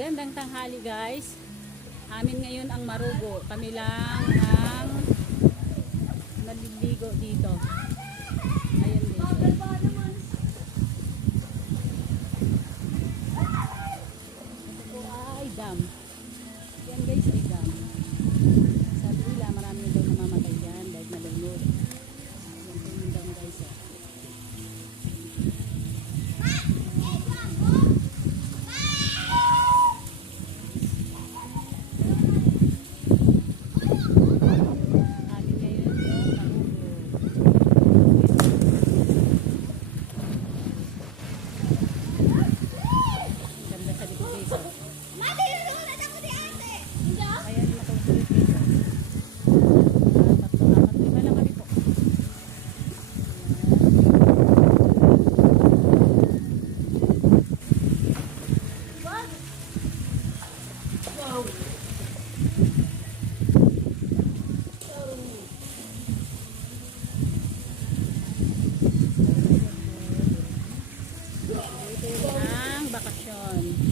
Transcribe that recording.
Magandang tanghali guys. Amin ngayon ang marugo. Kami lang ang naliligo dito. Ayun guys. Ito po ay dam. Yan guys ay dam. Sabi nila marami daw namamatay dyan dahil nalunod. Yan po yung dam guys. Ang bakasyon.